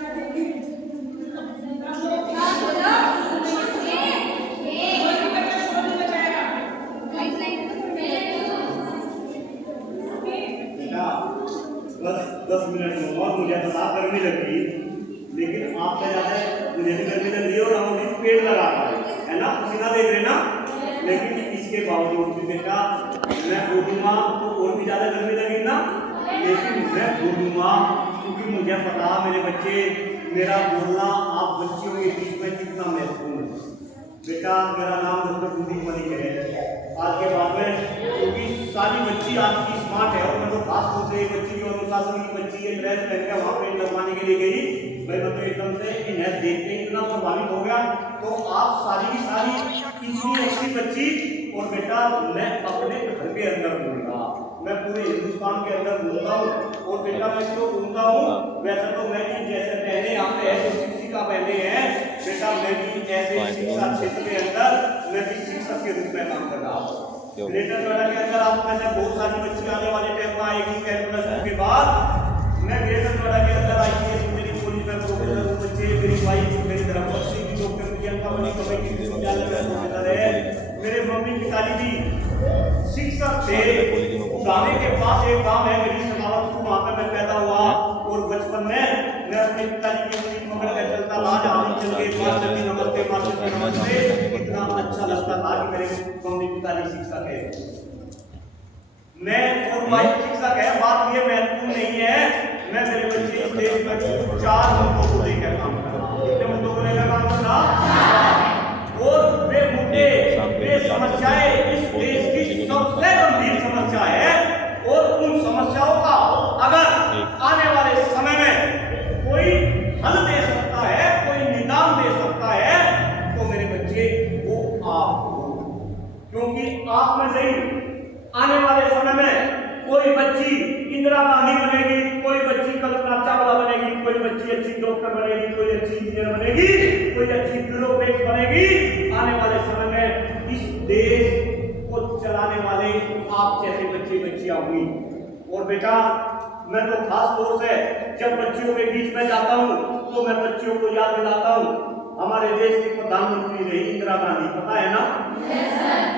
बस 10 मिनट में और मुझे बता गर्मी लग रही, लेकिन आपसे ज़्यादा मुझे भी गर्मी लग रही है और हम अभी पेड़ लगा रहे है ना, पसीना देख रहे ना। लेकिन इसके बावजूद भी बेटा मैं बोलूँगा तो और भी ज़्यादा गर्मी लगेगी ना, लेकिन मैं बोलूँगा क्योंकि मुझे पता मेरे बच्चे मेरा बोलना आप बच्चियों के बीच में कितना महत्वपूर्ण है। बेटा मेरा नाम डॉक्टर कुलदीप मलिक है। आज के बाद में क्योंकि सारी बच्ची आज की स्मार्ट है और मैं तो खास तौर से बच्ची की अनुशासन की बच्ची है ड्रेस पहन के वहाँ पे लगवाने के लिए गई, मैं तो एकदम से इन्हें देखते इतना प्रभावित हो गया। तो आप सारी की सारी इतनी अच्छी बच्ची और बेटा मैं अपने घर के अंदर घूमूंगा, मैं पूरे हिंदुस्तान के अंदर घूमता हूँ और बेटा मैं क्यों घूमता हूँ, वैसे तो मैं भी जैसे पहने यहाँ पे है तो शिक्षिका पहने हैं बेटा, मैं भी ऐसे शिक्षा क्षेत्र के अंदर मैं भी शिक्षक के रूप में काम कर रहा हूँ। ग्रेटर नोएडा के अंदर आप में से बहुत सारी बच्ची आने वाले टाइम में आएगी कैलकुलस के बाद। मैं ग्रेटर नोएडा के अंदर आईपीएस इंजीनियरिंग कॉलेज में प्रोफेसर हूँ, बच्चे मेरी वाइफ मेरी धर्मपत्नी भी डॉक्टर प्रियंका मणि कमेटी विश्वविद्यालय में प्रोफेसर है, मेरे मम्मी पिताजी भी शिक्षक थे। गाने के पास एक गांव है मेरी समावत, वहाँ पे मैं पैदा हुआ और बचपन में मैं अपने पिताजी की उंगली पकड़ कर चलता था, जहाँ चल के मास्टर जी नमस्ते मास्टर जी नमस्ते, इतना अच्छा लगता था कि मेरे मम्मी पिताजी शिक्षक है, मैं और भाई शिक्षक है। बात ये महत्वपूर्ण नहीं है, मैं मेरे बच्चे इस देश में 4 मुद्दों को लेकर काम कर रहा हूँ। कितने मुद्दों को लेकर काम कर रहा हूँ और वे मुद्दे वे समस्याएं इस देश की सबसे गंभीर समस्या है और उन समस्याओं का अगर आने वाले समय में कोई हल दे सकता है, कोई निदान दे सकता है तो मेरे बच्चे वो आप हो, क्योंकि आप में से ही आने वाले समय में कोई बच्ची इंदिरा गांधी बनेगी, कोई बच्ची कल्पना चावला बनेगी, कोई बच्ची अच्छी डॉक्टर बनेगी, कोई अच्छी इंजीनियर बनेगी, कोई अच्छी ब्यूरोक्रेट बनेगी। आने वाले समय में इस देश को चलाने वाले आप जैसे बच्चे बच्चियां हुई। और बेटा मैं तो खास तौर से जब बच्चियों के बीच में जाता हूँ तो मैं बच्चियों को याद दिलाता हूँ हमारे देश की प्रधानमंत्री रही इंदिरा गांधी, पता है ना?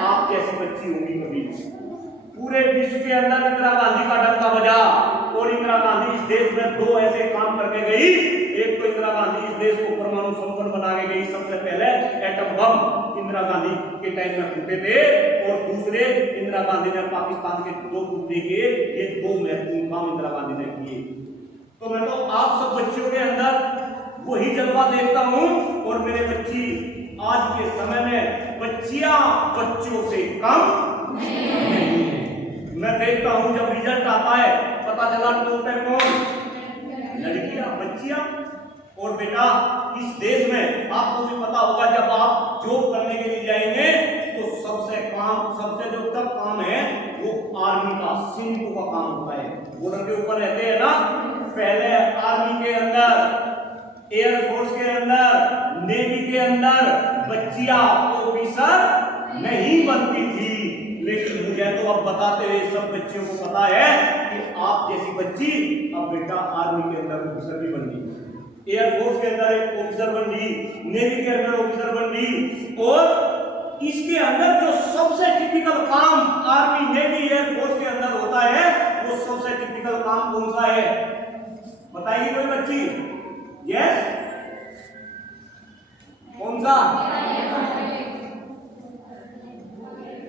आप जैसी बच्ची होंगी कभी पूरे विश्व के अंदर इंदिरा गांधी का डंका बजा और इंदिरा गांधी इस देश में 2 ऐसे काम करके गई। एक तो इंदिरा गांधी इस देश को परमाणु संपन्न बना के गई, सबसे पहले एटम बम इंदिरा गांधी के टाइम में फूटे थे, और दूसरे इंदिरा गांधी ने पाकिस्तान के 2 टुकड़े किए। ये 2 महत्वपूर्ण काम इंदिरा गांधी ने किए। तो मैं तो आप सब बच्चियों के अंदर वही जज्बा देखता हूँ और मेरे बच्ची आज के समय में बच्चियां बच्चों से कम नहीं। मैं देखता हूं जब रिजल्ट आता है पता चला टॉप पे कौन, लड़कियां बच्चियां। और बेटा इस देश में आपको भी पता होगा जब आप जॉब करने के लिए जाएंगे तो सबसे जो टफ काम है वो आर्मी का, सैनिकों का काम होता है। बॉर्डर के ऊपर रहते हैं ना, पहले आर्मी के अंदर, एयरफोर्स के अंदर, नेवी के अंदर बच्चियां ऑफिसर नहीं बनती थी, लेकिन मुझे तो अब बताते हुए सब बच्चियों को पता है कि आप जैसी बच्ची अब बेटा आर्मी के अंदर ऑफिसर भी बन गई, एयरफोर्स के अंदर एक ऑफिसर बन गई, नेवी के अंदर ऑफिसर बन गई। और इसके अंदर जो सबसे टिपिकल काम आर्मी नेवी एयरफोर्स के अंदर होता है वो सबसे टिपिकल काम कौन सा है बताइए कोई बच्ची? यस, कौन सा?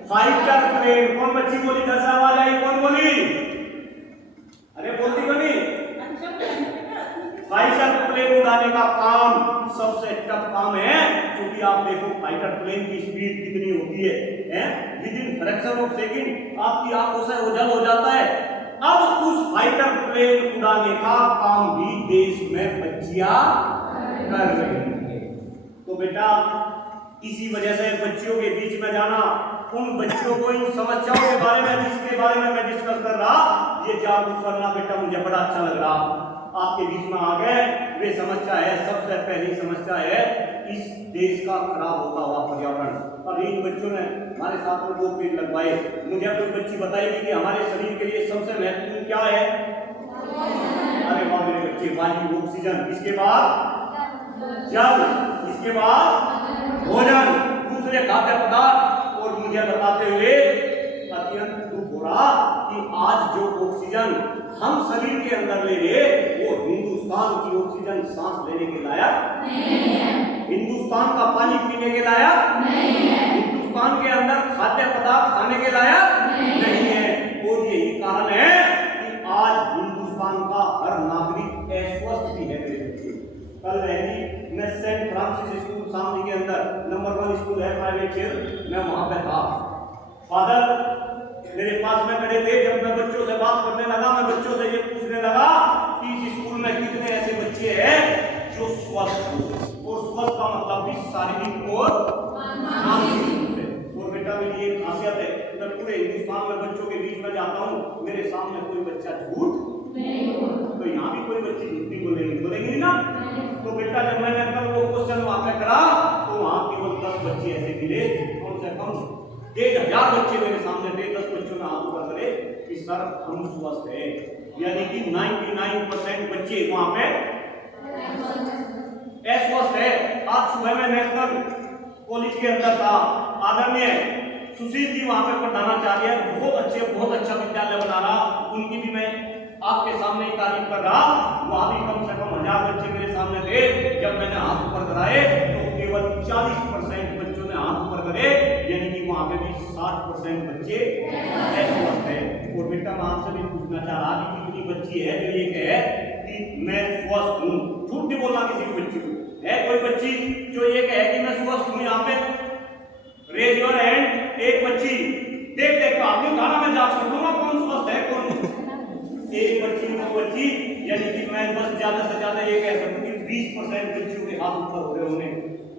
Fighter plane. कौन बच्ची बोली? 10 आवाज आई, कौन बोली? अरे बोलती बनी। फाइटर प्लेन उड़ाने का काम सबसे टफ काम है, क्योंकि आप देखो फाइटर प्लेन की स्पीड कितनी होती है with in fraction of second आपकी आंखों से ओझल हो जाता है। अब उस फाइटर प्लेन उड़ाने का काम भी देश में बच्चियां कर रही है। तो बेटा इसी वजह से बच्चियों के बीच में जाना, उन बच्चियों को इन समस्याओं के बारे में जिसके बारे में मैं डिस्कस कर रहा, ये जागरूक करना बेटा मुझे बड़ा अच्छा लग रहा। आपके बीच में आ गए। वे समस्या है, सबसे पहली समस्या है इस देश का खराब होता हुआ पर्यावरण। अब इन बच्चों ने हमारे साथ में 2 पेड़ लगवाए। मुझे कोई बच्ची बताएगी कि हमारे शरीर के लिए सबसे महत्वपूर्ण क्या है? अरे वाह मेरे बच्चे बच्चे, वायु ऑक्सीजन, इसके बाद जल, इसके बाद भोजन, दूसरे खाद्य पदार्थ। और मुझे बताते हुए अत्यंत दुख हो रहा कि आज जो ऑक्सीजन हम शरीर के अंदर ले रहे वो हिंदुस्तान की ऑक्सीजन सांस लेने के लायक नहीं है, हिंदुस्तान का पानी पीने के लायक नहीं है, हिंदुस्तान के अंदर खाद्य पदार्थ खाने के लायक नहीं है। और यही कारण है कि आज हिंदुस्तान का हर नागरिक अस्वस्थ भी है। कल रही मैं सेंट फ्रांसिस स्कूल सामने के अंदर नंबर 1 स्कूल है प्राइवेट शेयर, मैं वहां पे था। फादर मेरे पास में खड़े थे। जब मैं बच्चों से बात करने लगा, मैं बच्चों से ये पूछने लगा कि इस स्कूल में कितने ऐसे बच्चे हैं जो स्वस्थ हो, और स्वस्थ का मतलब भी शारीरिक और मानसिक रूप से। और बेटा मेरी एक खासियत है, मैं पूरे हिंदुस्तान में बच्चों के बीच में जाता हूँ, मेरे सामने कोई बच्चा झूठ नहीं बोलता। तो यहाँ भी कोई बच्ची झूठ नहीं बोलेंगी ना। तो बेटा जब मैंने कल वो क्वेश्चन वहां पे करा तो वहां केवल 10 बच्चे ऐसे मिले, कम से कम 1,000 बच्चे मेरे सामने थे। 10 बच्चों में हाथ ऊपर करे कि सर हम स्वस्थ है, यानी कि 99% बच्चे वहां पे अस्वस्थ है। आज सुबह में नेशनल कॉलेज के अंदर था, आदरणीय सुशील जी वहां पे प्रधानाचार्य, बहुत अच्छा विद्यालय बना रहा, उनकी भी मैं आपके सामने ही तारीफ कर रहा। वहां भी कम से कम 1000 बच्चे मेरे सामने थे। जब मैंने हाथ ऊपर कराए तो केवल 40% बच्चों ने हाथ ऊपर करे, यानी कि वहां पे भी 60% बच्चे अस्वस्थ है। और बेटा मैं आपसे भी पूछना चाह रहा कि कितनी बच्ची है जो ये कहे कि मैं स्वस्थ हूँ। झूठ नहीं बोलना किसी भी बच्ची को। है कोई बच्ची जो ये कहे कि मैं स्वस्थ हूँ? यहाँ पे रेज योर हैंड। एक बच्ची देख आपने कहा मैं जांच कर लूंगा कौन स्वस्थ है कौन। एक बच्ची, दो बच्ची, यानी कि मैं बस ज्यादा से ज्यादा ये कह सकूं कि 20% बच्चियों के हाथ ऊपर हो रहे होंगे।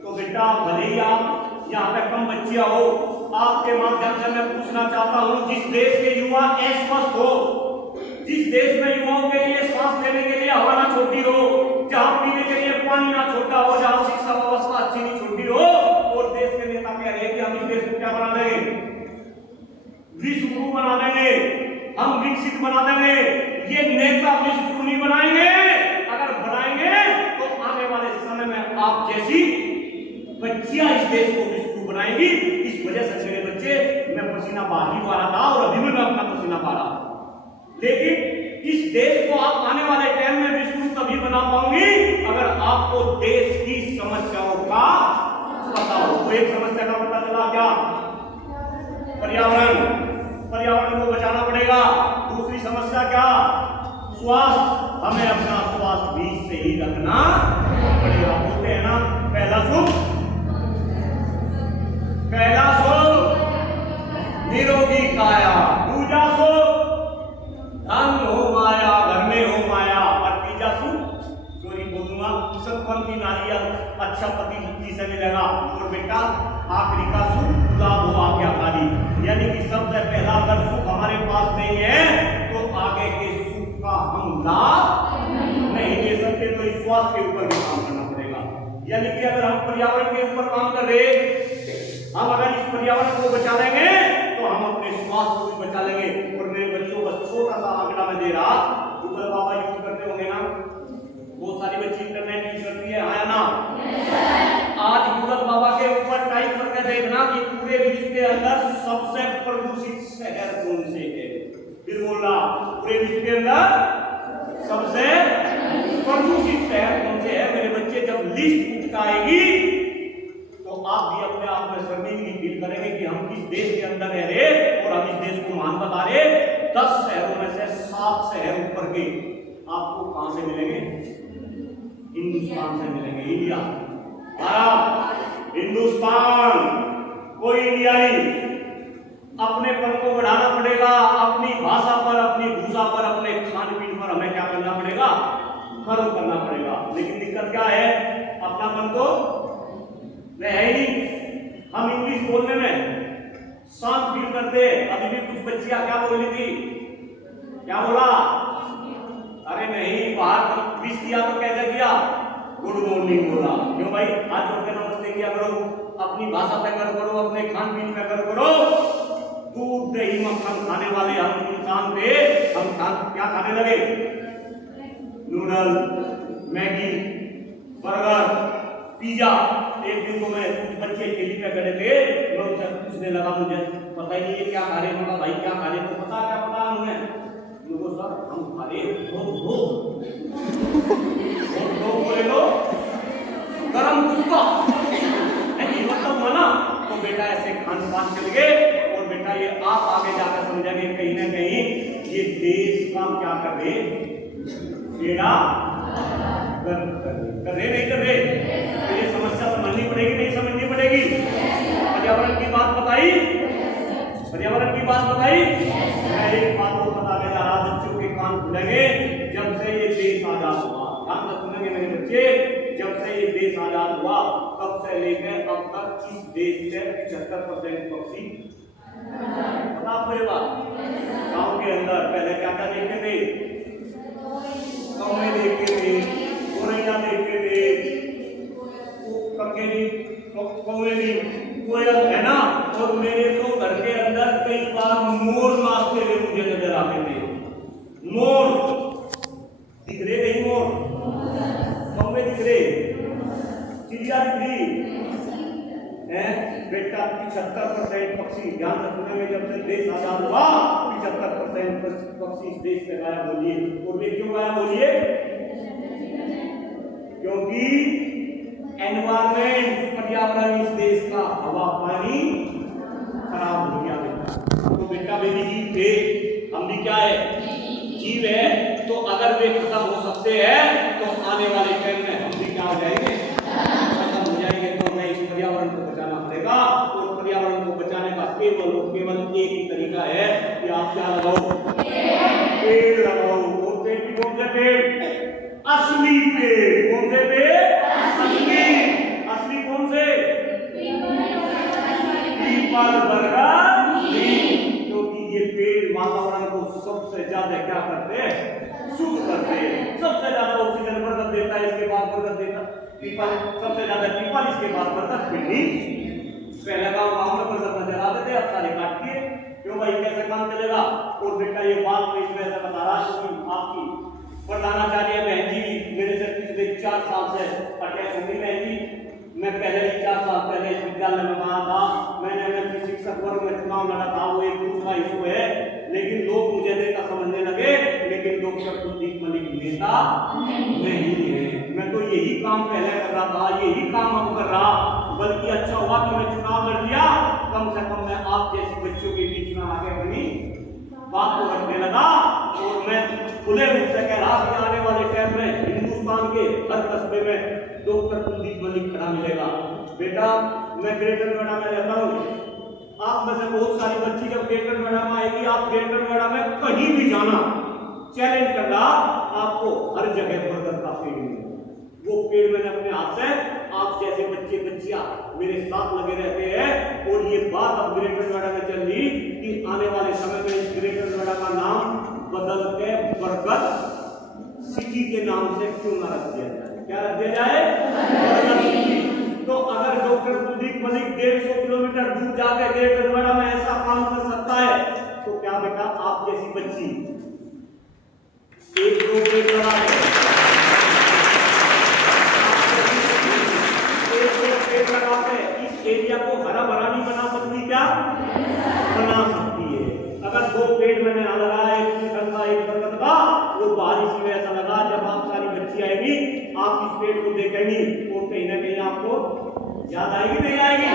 तो बेटा भले ही आप यहाँ पे कम बच्चियां हो, आपके माध्यम से मैं पूछना चाहता हूँ, जिस देश के युवा अस्वस्थ हो, जिस देश में युवाओं के लिए सांस लेने के लिए हवा ना छोटी हो, जहाँ पीने के लिए पानी ना छोटा हो, जहाँ शिक्षा व्यवस्था अच्छी नहीं छोटी हो, और देश के नेता कह रहे हैं कि हम इस देश को क्या बना देंगे, विश्व गुरु बना देंगे, हम विकसित बना देंगे। ये नेता विश्व गुरु नहीं बनाएंगे। अगर बनाएंगे तो आने वाले समय में आप जैसी बच्चियां इस देश को विश्व गुरु बनाएंगी। इस वजह से मेरे बच्चे, मैं पसीना बाहर ही पा रहा था और अभी भी मैं अपना पसीना पा रहा। लेकिन इस देश को आप आने वाले टाइम में विश्व गुरु तभी बना पाओगे अगर आपको देश की समस्याओं का पता हो। तो एक समस्या का पता चला क्या? पर्यावरण को बचाना पड़ेगा। दूसरी समस्या क्या? स्वास्थ्य, हमें अपना स्वास्थ्य बीच से ही रखना पड़ेगा। बोलते हैं ना, पहला सुख निरोगी काया, दूजा सुख धन हो माया, घर में हो माया, और तीजा सुख चोरी बोलूंगा सत्पंथी नारियल अच्छा पति जिसे मिलेगा। और बेटा आखिरी का सुख लाभ हो आज्ञाकारी, यानी कि सबसे पहला अगर सुख हमारे पास नहीं है तो आगे के सुख का हम लाभ नहीं ले सकते। तो इस स्वास्थ्य के ऊपर भी काम करना पड़ेगा। यानी कि अगर हम पर्यावरण के ऊपर काम कर रहे, हम अगर इस पर्यावरण को बचा लेंगे तो हम अपने स्वास्थ्य को भी बचा लेंगे। और मेरे बच्चों को छोटा सा आंकड़ा में दे रहा, गूगल बाबा यूज करते होंगे ना, बहुत सारी बच्ची इंटरनेट यूज करती है, हाँ या ना? आज गूगल बाबा के ऊपर टाइप करके देखना कि पूरे विश्व के अंदर सबसे प्रदूषित शहर कौन से है। फिर बोलना, पूरे विश्व के अंदर सबसे प्रदूषित शहर कौन से है। मेरे बच्चे जब लिस्ट उठ आएगी तो आप भी अपने आप में शर्मिंदगी फील करेंगे कि हम किस देश के अंदर रह रहे और हम इस देश को मान बता रहे। 10 शहरों में से 7 शहर ऊपर के आपको कहां से मिलेंगे? हिंदुस्तान से मिलेंगे। इंडिया, भारत, हिंदुस्तान, कोई इंडियाई। अपने पन को बढ़ाना पड़ेगा। अपनी भाषा पर, अपनी भूषा पर, अपने खान पीन पर हमें क्या करना पड़ेगा? गर्व करना पड़ेगा। लेकिन दिक्कत क्या है? अपनापन तो वह है ही नहीं। हम इंग्लिश बोलने में शांत फील करते। अभी भी कुछ बच्चियां क्या बोल रही थी? क्या बोला? अरे नहीं, बाहर विश किया तो कैसे किया? गुड मॉर्निंग बोला। क्यों भाई? हाथ जोड़ के नमस्ते किया करो, अपनी भाषा पे कर करो, अपने खान पीन पे कर करो। दूध दही मक्खन खाने वाले हम इंसान थे, हम क्या खाने लगे? Noodle, Maggi, burger, pizza. एक दिन को मैं बच्चे ठेली पे खड़े थे, मैं उनसे पूछने लगा, मुझे पता ही नहीं ये क्या खा रहे हैं, भाई क्या खा रहे हैं, तो पता उन्हें, उनको सर हम खा रहे बोले लो गरम कुत्ता मतलब माना। तो बेटा ऐसे खान पान चल गए, और बेटा ये आप आगे जाकर समझेंगे कहीं ना कहीं ये देश का क्या कर रहे, बेड़ा कर रहे नहीं कर रहे। तो ये समस्या समझनी पड़ेगी, नहीं समझनी पड़ेगी। पर्यावरण की बात बताई, पर्यावरण की बात बताई। मैं एक बात को बताने जा रहा, बच्चों के कान खुलेंगे जब से ये देश आजाद हुआ। ध्यान से सुनेंगे मेरे बच्चे, जब से ये देश आजाद हुआ तब से लेकर अब तक इस देश से 75% पक्षी, पता आपको ये बात? गाँव के अंदर पहले क्या क्या देखते थे, कौवे देखते थे, गोरैया देखते थे, कोयल है ना। और मेरे तो घर के अंदर कई बार मोर नाचते हुए मुझे नजर आते थे। मोर दिख रहे, नहीं मोर, कौवे दिख रहे, चिड़िया दिख रही है। बेटा 75% पक्षी, ध्यान रखने में जब से देश आजाद हुआ 75% पक्षी इस देश से गायब हो लिए। और वे क्यों गायब हो लिए? क्योंकि एनवायरमेंट, पर्यावरण इस देश का हवा पानी खराब हो गया बेटा। तो बेटा वे भी जीव थे, हम भी क्या है, जीव है। तो अगर वे खत्म हो सकते हैं तो आने वाले टाइम में हम भी क्या हो जाएंगे, खत्म हो जाएंगे। तो मैं इस पर्यावरण को बचाना पड़ेगा, और पर्यावरण को बचाने का केवल एक ही तरीका है कि आप क्या लगाओ, पेड़ लगाओ। और पेड़ भी कौन से पेड़? असली पेड़। कौन से पेड़? असली कौन से? पीपल, बरगद, नीम। क्योंकि ये पेड़ वातावरण को सबसे ज्यादा क्या करते हैं, शुद्ध करते हैं। सबसे ज्यादा ऑक्सीजन बरगद देता है, इसके बाद बरगद देता पीपल, सबसे ज्यादा पीपल, इसके बाद बरगद, फिर नीम। पहले गाँव में बरगद नजर आते थे, अब सारे काट दिए। क्यों भाई, कैसे काम चलेगा? और बेटा ये बात मैं इसमें से बता रहा हूँ, आपकी प्रधानाचार्य बहन जी मेरे से पिछले 4 साल से अटैच होगी। बहन जी मैं पहले भी 4 साल पहले इस विद्यालय में पढ़ा था, मैंने शिक्षक वर्ग में चुनाव लड़ा था, वो एक दूसरा इशू है। लेकिन लोग मुझे नेता समझने लगे, लेकिन डॉक्टर कुलदीप मलिक नेता नहीं है। मैं तो यही काम पहले कर रहा था, यही काम अब कर रहा। बल्कि अच्छा हुआ कि मैं चुनाव लड़ लिया, कम से कम मैं आप जैसी बच्चों के बीच में आगे अपनी बात को रखने लगा। और मैं खुले रूप से कह रहा कि आने वाले टाइम में हिंदुस्तान के हर कस्बे में डॉक्टर कुलदीप मलिक खड़ा मिलेगा। बेटा मैं ग्रेटर नोएडा में रहता हूँ, आप में से बहुत सारी बच्ची जब ग्रेटर नोएडा में आएगी, आप ग्रेटर नोएडा में कहीं भी जाना, चैलेंज कर रहा, आपको हर जगह बरगद का पेड़ मिलेगा। वो पेड़ मैंने अपने हाथ से, आप जैसे बच्चे बच्चियां मेरे साथ लगे रहते हैं। और ये बात अब ग्रेटर नोएडा में चल रही कि आने वाले समय में इस ग्रेटर नोएडा का नाम बदल के बरगद सिटी के नाम से क्यों ना रख दिया जाए? क्या रख दिया जाए? बरगद सिटी। तो अगर डॉक्टर कुलदीप मलिक 150 किलोमीटर दूर जाकर ग्रेटर नोएडा में ऐसा काम कर सकता है, तो क्या बेटा आप जैसी बच्ची 1-2 पेड़ लगाए, इस एरिया को हरा भरा नहीं बना सकती? क्या बना सकती है? अगर 2 पेड़ मैंने लगाया, एक शीशम का एक बरगद का, वो बारिश में ऐसा लगा जब आप सारी बच्ची आएगी, आप इस पेड़ को देखेंगी और कहीं ना कहीं आपको याद आएगी, नहीं आएगी?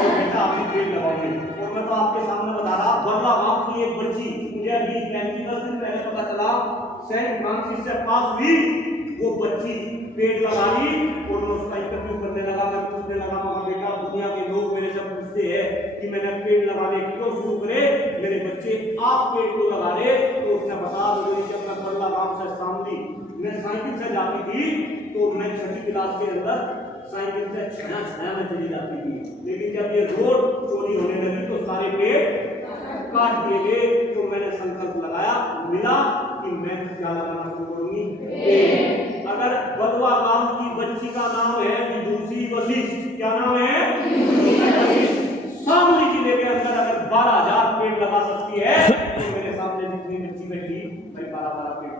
और बेटा आप पेड़ लगाओगे। और मैं तो आपके सामने बता रहा, बदलागांव की एक बच्ची, मुझे अभी 10 दिन पहले पता चला, सेंट फ्रांसिस से पास हुई, वो बच्ची पेड़ लगा ली। और मैं उसका इंटरव्यू करने लगा, मैं पूछने लगा, बेटा दुनिया के लोग मेरे से पूछते हैं कि मैंने पेड़ लगाने क्यों शुरू करे, मेरे बच्चे आप पेड़ क्यों लगा रहे? तो उसने बता मुझे, जब मैं बदलागांव से शामली मैं साइकिल से जाती थी, तो मैं 6ठी क्लास के अंदर साइकिल से छाया में चली जाती थी। लेकिन जब ये रोड चोरी होने लगी तो सारे पेड़ काट दिए गए। तो मैंने संकल्प लगाया, मिला कि मैं क्या लगाना शुरू करूंगी, पेड़। अगर बलुआ गांव की बच्ची का नाम है विदुषी वशिष्ठ, क्या नाम है? शामली जिले के अंदर अगर 12,000 पेड़ लगा सकती है, तो मेरे सामने जितनी बच्ची बैठी भाई 12 पेड़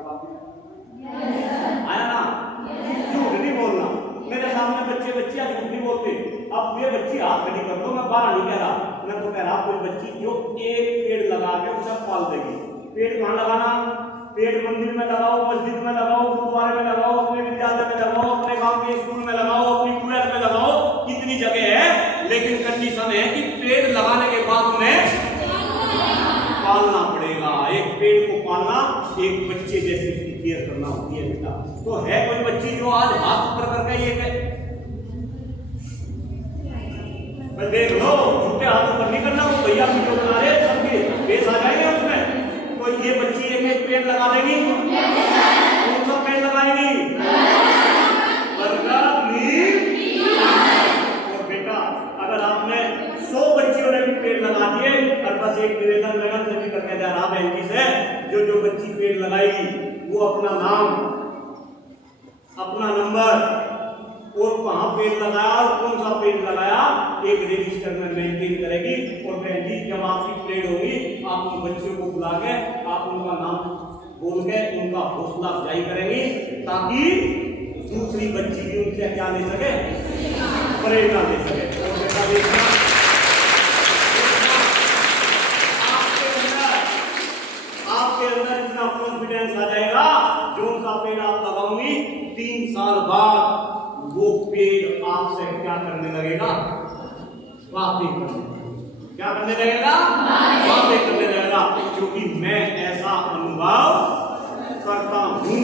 से बच्ची आज झूठ नहीं बोलते। अब ये बच्ची हाथ खड़ी कर दो, मैं बाहर नहीं कह रहा, मैं तो कह रहा कोई बच्ची जो एक पेड़ लगा के उसे पाल देगी। पेड़ कहाँ लगाना? पेड़ मंदिर में लगाओ, मस्जिद में लगाओ, गुरुद्वारे में लगाओ, अपने विद्यालय में लगाओ, अपने गांव के स्कूल में लगाओ, अपनी ट्यूबवेल में लगाओ, कितनी जगह है। लेकिन कंडीशन है कि पेड़ लगाने के बाद उन्हें पालना पड़ेगा। एक पेड़ को पालना एक बच्चे जैसे उसकी केयर करना होती है बेटा। तो है कोई बच्ची जो आज हाथ ऊपर करके ये देख लो, झूठे हाथ ऊपर नहीं करना, वो भैया वीडियो बना रहे सबके बेस आ जाएंगे उसमें। तो ये बच्ची एक पेड़ लगा देगी, कौन सा पेड़ लगाएगी? बरगद, नीम। और बेटा अगर आपने 100 बच्चियों ने भी पेड़ लगा दिए, और बस एक निवेदन मैडम से भी करके जा रहा बहन जी से, जो बच्ची पेड़ लगाएगी वो अपना नाम, अपना नंबर और कहाँ पेड़ लगाया और कौन सा पेड़ लगाया एक रजिस्टर में मेंटेन करेगी। और बहन जी जब आपकी पेड़ होगी, आप उन बच्चों को बुला के आप उनका नाम बोल के उनका हौसला अफजाई करेंगी, ताकि दूसरी बच्ची भी उनसे क्या ले सके, प्रेरणा ले सके। और बेटा देखना आपके अंदर इतना कॉन्फिडेंस आ जाएगा, जो सा पेड़ आप लगाऊंगी 3 साल बाद वो पेड़ आपसे क्या करने लगेगा? बातें करने। क्या करने लगेगा? बातें करने लगेगा। क्योंकि मैं ऐसा अनुभव करता हूं।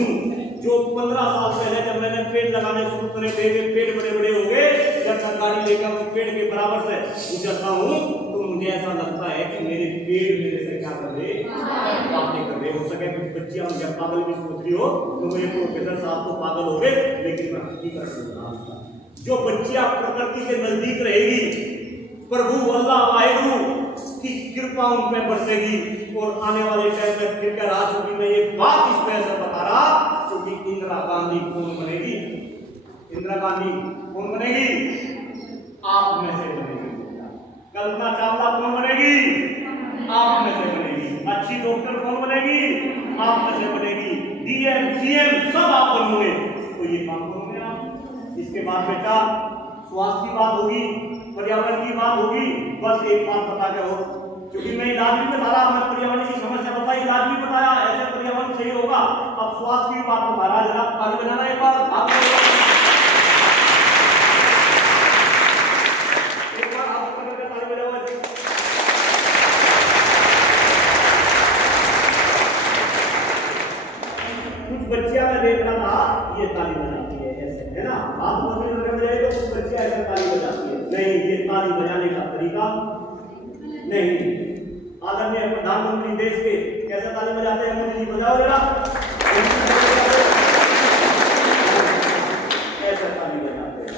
जो 15 साल पहले जब मैंने पेड़ लगाने शुरू करे थे, पेड़ बड़े बड़े हो गए, जब सरकारी लेकर पेड़ के बराबर से गुजरता हूं तो मुझे ऐसा लगता है कि मेरे पेड़ मेरे से क्या कर रहे, बातें कर रहे। हो सके कुछ बच्चियां जब पागल भी सोच रही हो तो मेरे प्रोफेसर साहब तो पागल हो गए, लेकिन मैं हकीकत से जो बच्चियां प्रकृति के नजदीक रहेगी, प्रभु अल्लाह वाहिगुरु की कृपा उन पर बरसेगी। और आने वाले टाइम में फिर क्या राज होगी, मैं ये बात इस तरह से बता रहा क्योंकि इंदिरा गांधी कौन बनेगी? इंदिरा गांधी कौन बनेगी? आप में से बनेगी। कल्पना चावला कौन बनेगी? आप में से बनेगी। अच्छी डॉक्टर कौन बनेगी? आप में से बनेगी। डीएम सीएम सब आप बनोगे। तो ये काम करोगे आप। इसके बाद बेटा स्वास्थ्य की बात होगी, पर्यावरण की बात होगी। बस एक बात बता के हो, क्योंकि मैं इलाज भी बता रहा, मैं पर्यावरण की समस्या बताई, इलाज भी बताया, ऐसे पर्यावरण सही होगा। अब स्वास्थ्य की बात बता रहा, जरा ताली बजाना एक बार, आप ताली बजाओ। कुछ बच्चियां मैं देख रहा था, ये ताली बजाती है ऐसे, है ना, हाथ बोलने लगे बजाए तो कुछ बच्चियां ऐसे ताली बजाती है। नहीं, ये ताली बजाने का तरीका नहीं। आदरणीय प्रधानमंत्री देश के कैसे ताली बजाते हैं, मोदी जी बजाओ जरा, कैसे ताली बजाते हैं।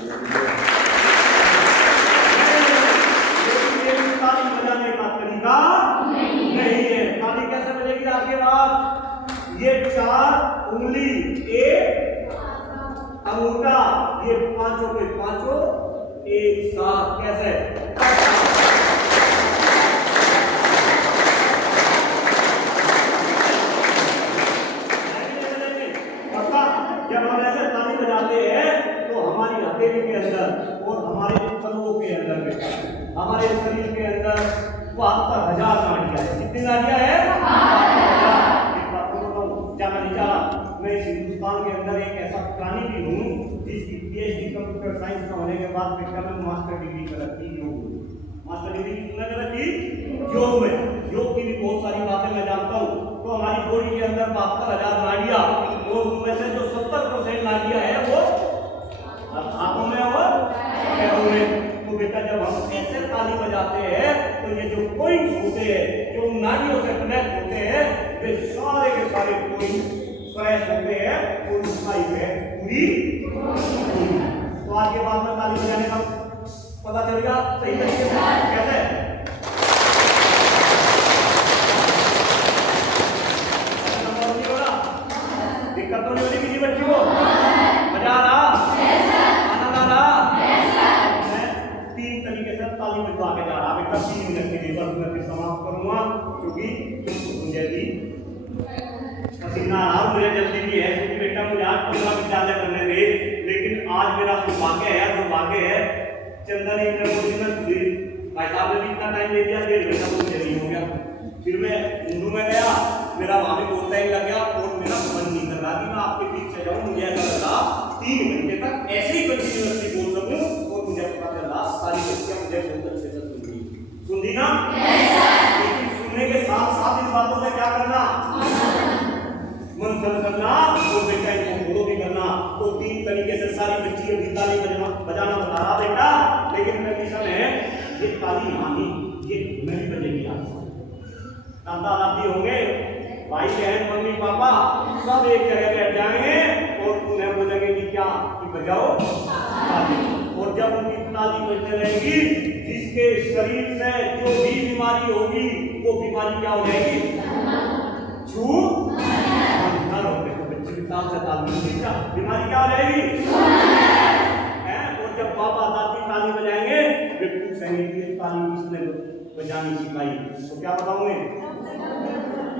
ताली बजाने का तरीका नहीं है। ताली कैसे बजेगी आपके बाद? ये 4 उंगली, एक अंगूठा, ये पांचों के पांचों एक साथ कैसे? जब हम ऐसे ताली बजाते हैं तो हमारी हथेली के अंदर और हमारे तलवों के अंदर, हमारे शरीर के अंदर 72,000 नाड़ियां है। कितनी नाड़ियां है? 72,000। मैं इस हिंदुस्तान के अंदर एक ऐसा प्राणी भी हूँ जिसकी PhD कंप्यूटर साइंस का होने के बाद मैं मास्टर डिग्री कर रखी योग। मास्टर डिग्री कितना कर रखी? योग में। योग की भी बहुत सारी बातें मैं जानता हूँ। तो हमारी बॉडी के अंदर 72,000 नाड़ियां, और उनमें से जो 70% नाड़ियां है वो हाथों में और पैरों में। तो बेटा जब हम ऐसे ताली बजाते हैं तो ये जो पॉइंट्स होते हैं, जो नाड़ियों से कनेक्ट होते हैं, वे सारे के सारे पॉइंट फ्रेश होते हैं और उसका इफेक्ट पूरी। तो आज के बाद में ताली बजाने का पता चलेगा सही तरीके से कैसे। दिक्कत तो नहीं होगी किसी बच्ची को? मजा आ रहा? आनंद आ रहा? मैं 3 तरीके से ताली बजवा के जा रहा, बेटा 3 मिनट के लिए बस मैं फिर समाप्त करूंगा, क्योंकि मुझे भी पसीना आ रहा, मुझे जल्दी भी है, क्योंकि बेटा मुझे आज 15 विद्यालय करने थे, लेकिन आज मेरा सौभाग्य है, दुर्भाग्य चंदन इंटरव्यू में भाई साहब ने भी इतना टाइम ले दिया, 1.5 घंटा मुझे नहीं हो गया। फिर मैं हिंदू में गया, मेरा वहां भी बहुत टाइम लग गया और मेरा मन नहीं कर रहा कि मैं आपके बीच से जाऊं। मुझे ऐसा लगा 3 घंटे तक ऐसे ही कंटिन्यूअसली बोल सकूं और मुझे पता चला सारी बच्चियां मुझे बहुत अच्छे से सुन दी ना। लेकिन सुनने के साथ साथ इन बातों से क्या करना, मंथन करना और बेटा इनको फॉलो भी करना। तो 3 तरीके से सारी बच्ची गीता बजाना बता रहा बेटा, लेकिन कंडीशन है ये ताली मानी, ये नहीं बजेगी। दादा दादी होंगे, भाई बहन, मम्मी पापा सब एक जगह बैठ जाएंगे और उन्हें बोलेंगे कि क्या कि बजाओ ताली। और जब उनकी ताली बजने लगेगी, जिसके शरीर से जो भी बीमारी होगी वो बीमारी क्या हो जाएगी, छू बीमारी क्या हो जाएगी है। और जब बाबा दादी ताली बजाएंगे वे पूछेंगे कि ताली किसने बजानी सिखाई, तो क्या बताओगे,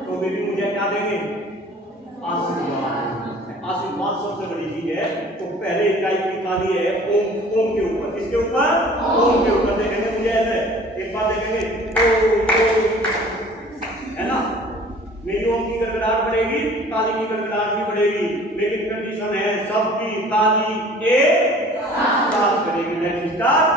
तो वे भी मुझे क्या देंगे, आशीर्वाद। आशीर्वाद सबसे बड़ी चीज है। तो पहले इकाई की ताली है ओम के ऊपर, किसके ऊपर, ओम के ऊपर देखेंगे मुझे ऐसे, एक बार देखेंगे ओम है ना। मेरी ओम की गड़गड़ाहट बढ़ेगी, ताली की गड़गड़ाहट भी बढ़ेगी, लेकिन कंडीशन है सबकी ताली एक साथ करेगी। Let's start.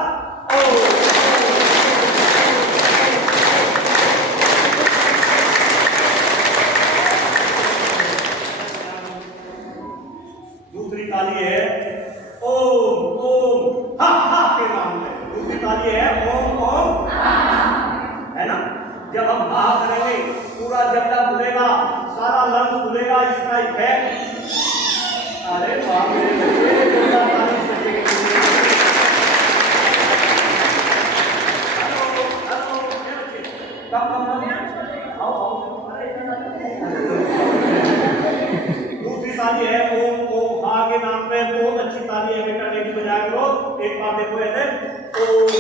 दूसरी ताली है ओम ओम हा हा के नाम पे। दूसरी ताली है ओम ओम है ना। जब हम हा करेंगे पूरा जगह खुलेगा, सारा लंग खुलेगा, इसका इफेक्ट। अरे वाह मेरे बच्चे, दूसरी ताली है ओम ओम हा के नाम पे, बहुत अच्छी ताली है बेटा, नहीं बजाया करो। एक बार देखो ऐसे ओम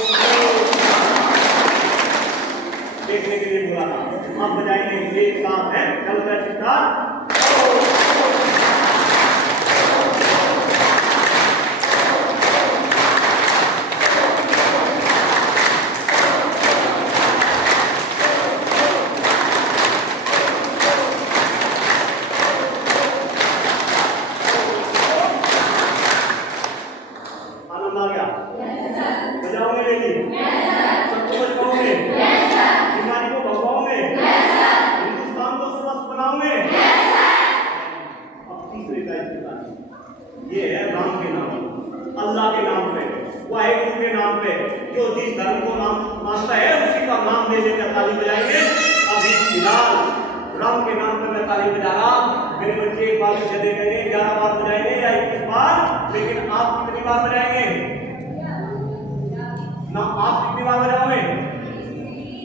देखने के लिए बोला था, आप बजाएंगे एक साथ है। चलो लेट्स स्टार्ट। आनंद आ गया? बजाओगे बेटी? सबको बजाओगे? बीमारी को भगाओगे? हिंदुस्तान को स्वस्थ बनाओगे? अब तीसरी टाइप की ताली ये है राम के नाम, अल्लाह के नाम पे, वाहिगुरु के नाम पे। जो जिस धर्म को नाम मानता है उसी का नाम ले लेकर ताली बजाएंगे। अभी फिलहाल राम के नाम पे मैं ताली बजा रहा। मेरे बच्चे एक बार मुझे देखेंगे 11 बार बजाएंगे या 21 बार, लेकिन आप कितनी बार बजाएंगे ना, आप कितनी बार बजाओगे,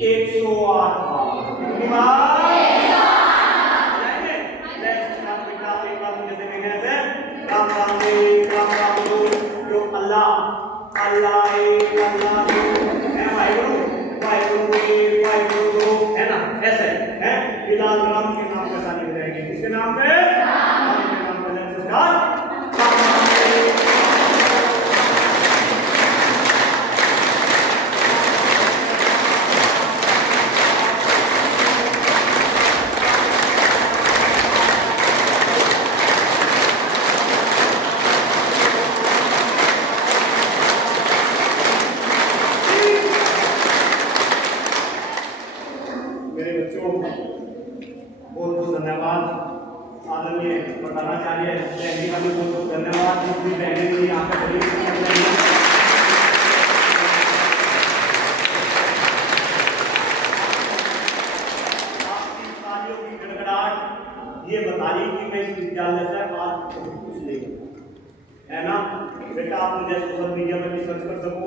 108 बार। कितनी बार बजाएंगे? एक बार मुझे देखेंगे ऐसे राम राम राम राम जो अल्लाह अल्लाह अल्लाह है, वाहिगुरु वाहिगुरु वाहिगुरु है ना, ऐसे है। फिलहाल राम के नाम पे ताली बजाएंगे, किसके नाम पे, राम के नाम पे। Let's start. मेरे बच्चों बहुत बहुत धन्यवाद। आदरणीय प्रधानाचार्य बहनी का भी बहुत बहुत धन्यवाद। दूसरी बहनें भी यहाँ पे बड़ी आपकी तालियों की गड़गड़ाहट ये बताइए कि मैं इस विद्यालय से आज बहुत कुछ ले है ना बेटा। आप मुझे सोशल मीडिया पर भी सर्च कर सको,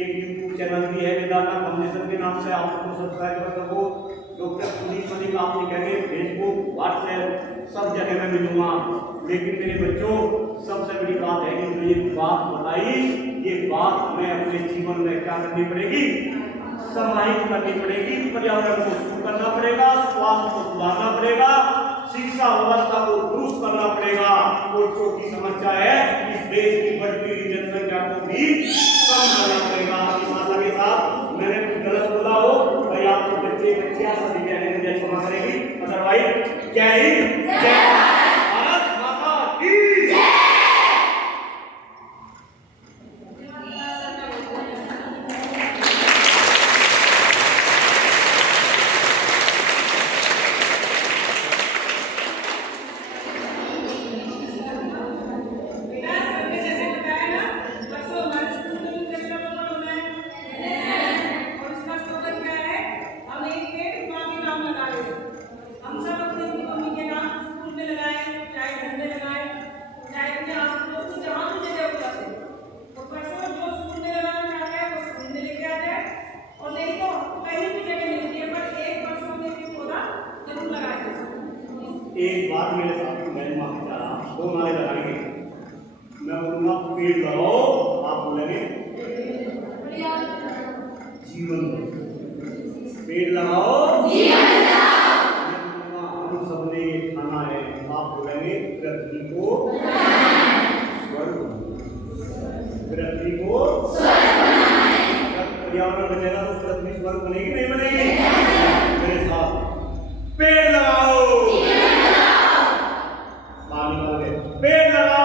एक यूट्यूब चैनल भी है वेदांता फाउंडेशन के नाम से, आप उसको सब्सक्राइब कर सको। डॉक्टर पुनीत मलिक आप लिखेंगे फेसबुक व्हाट्सएप सब जगह में मिलूंगा। लेकिन मेरे बच्चों सबसे बड़ी बात है कि मुझे एक बात बताई, ये बात हमें अपने जीवन में क्या करनी पड़ेगी, समाहित करनी पड़ेगी। पर्यावरण को शुरू करना पड़ेगा, स्वास्थ्य को सुधारना पड़ेगा, शिक्षा व्यवस्था को दुरुस्त करना पड़ेगा। और चौथी समस्या है इस देश की बढ़ती हुई जनसंख्या को भी कम करना पेड़ लगाओ, आप बोलेंगे जीवन। पेड़ लगाओ जीवन हम सबने खाना है, आप बोलेंगे पृथ्वी को स्वर्ग। पृथ्वी को पर्यावरण बचेगा तो पृथ्वी स्वर्ग बनेगी नहीं बनेगी? मेरे साथ पेड़ लगाओ, पानी लगाओ, पेड़ लगाओ।